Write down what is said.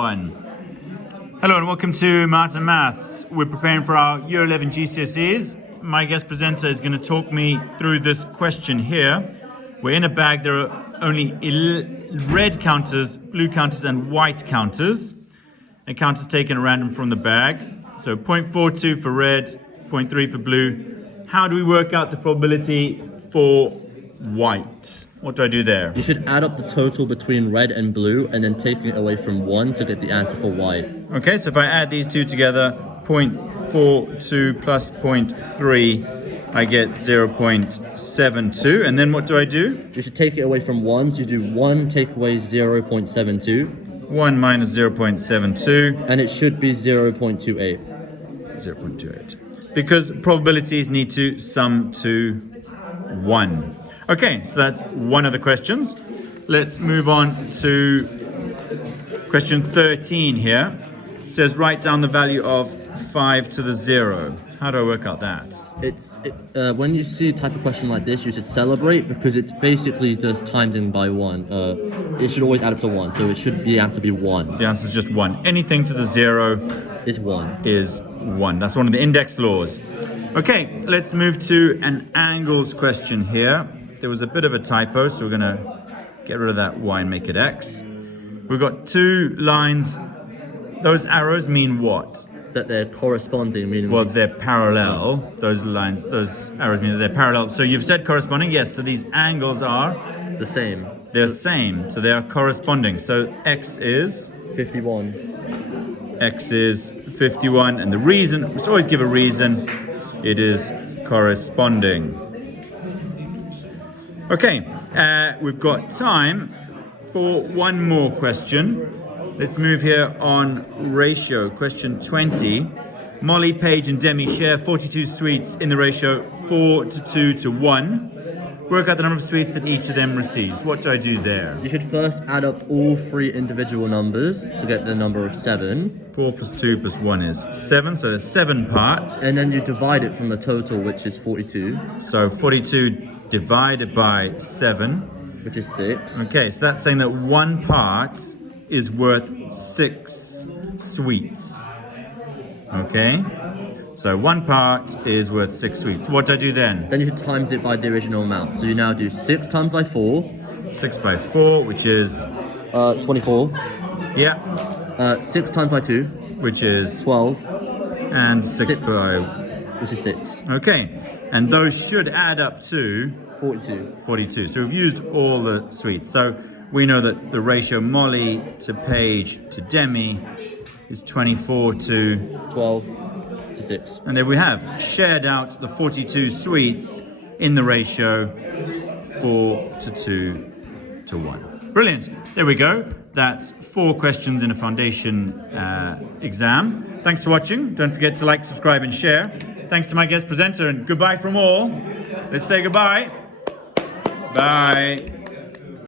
Hello and welcome to Maths and Maths. We're preparing for our Year 11 GCSEs. My guest presenter is going to talk me through this question here. We're in a bag. There are only red counters, blue counters and white counters. A counters taken at random from the bag. So 0.42 for red, 0.3 for blue. How do we work out the probability for white? What do I do there? You should add up the total between red and blue and then taking it away from 1 to get the answer for white. Okay, so if I add these two together, 0.42 plus 0.3, I get 0.72. And then what do I do? You should take it away from 1, so you do 1 take away 0.72. 1 minus 0.72. And it should be 0.28. 0.28. Because probabilities need to sum to 1. Okay, so that's one of the questions. Let's move on to question 13 here. It says write down the value of 5 to the 0. How do I work out that? When you see a type of question like this, you should celebrate because it's basically just times in by 1. It should always add up to 1, so the answer be 1. The answer is just 1. Anything to the 0 is 1. Is 1. That's one of the index laws. Okay, let's move to an angles question here. There was a bit of a typo, so we're going to get rid of that y and make it x. We've got two lines. Those arrows mean what? That they're corresponding, meaning... Well, they're parallel. Those lines, those arrows mean that they're parallel. So you've said corresponding, yes. So these angles are? The same. They're the same, so they are corresponding. So x is? 51. X is 51, and the reason, let's always give a reason, it is corresponding. Okay, we've got time for one more question. Let's move here on ratio. Question 20. Molly, Paige and Demi share 42 sweets in the ratio 4 to 2 to 1. Work out the number of sweets that each of them receives. What do I do there? You should first add up all 3 individual numbers to get the number of 7. 4 plus 2 plus 1 is 7, so there's 7 parts. And then you divide it from the total, which is 42. So 42 divided by 7. Which is 6. Okay, so that's saying that 1 part is worth 6 sweets. Okay? So 1 part is worth 6 sweets. What do I do then? Then you should times it by the original amount. So you now do 6 times by 4. 6 by 4, which is? 24. Yeah. 6 times by 2. Which is? 12. And 6 by? Which is 6. Okay. And those should add up to? 42. 42. So we've used all the sweets. So we know that the ratio Molly to Paige to Demi is 24 to? 12 to 6. And there we have shared out the 42 sweets in the ratio 4 to 2 to 1. Brilliant. There we go. That's 4 questions in a foundation exam. Thanks for watching. Don't forget to like, subscribe and share. Thanks to my guest presenter and goodbye from all. Let's say goodbye. Bye.